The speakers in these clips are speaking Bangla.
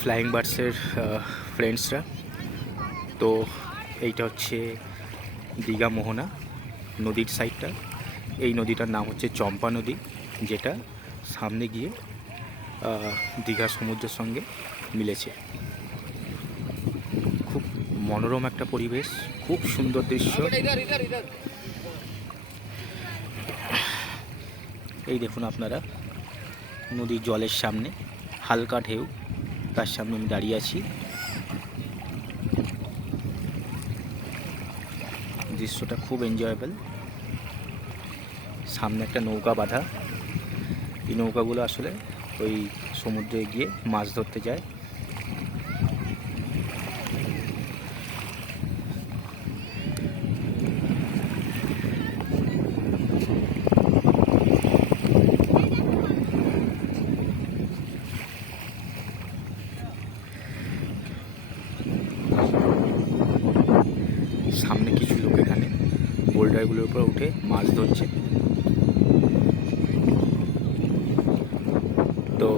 ফ্লাইং বার্ডসের ফ্রেন্ডসরা। তো এইটা হচ্ছে দীঘা মোহনা নদীর সাইডটা। এই নদীটার নাম হচ্ছে চম্পা নদী, যেটা সামনে গিয়ে দীঘা সমুদ্রের সঙ্গে মিলেছে। খুব মনোরম একটা পরিবেশ, খুব সুন্দর দৃশ্য। এই দেখুন আপনারা, নদীর জলের সামনে হালকা ঢেউ, তার সামনে আমি দাঁড়িয়ে আছি। দৃশ্যটা খুব এনজয়েবল। সামনে একটা নৌকা বাঁধা, এই নৌকাগুলো আসলে ওই সমুদ্রে গিয়ে মাছ ধরতে যায়। সামনে কিছু লোক এখানে বোল্ডারগুলোর উপর উঠে মাছ ধরছে। তো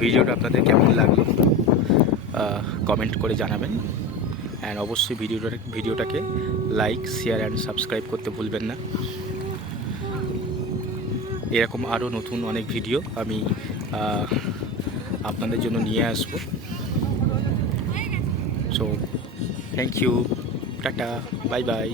ভিডিওটা আপনাদের কেমন লাগলো কমেন্ট করে জানাবেন। অ্যান্ড অবশ্যই ভিডিওটাকে লাইক, শেয়ার অ্যান্ড সাবস্ক্রাইব করতে ভুলবেন না। এরকম আরও নতুন অনেক ভিডিও আমি আপনাদের জন্য নিয়ে আসব। So thank you, tata, bye by.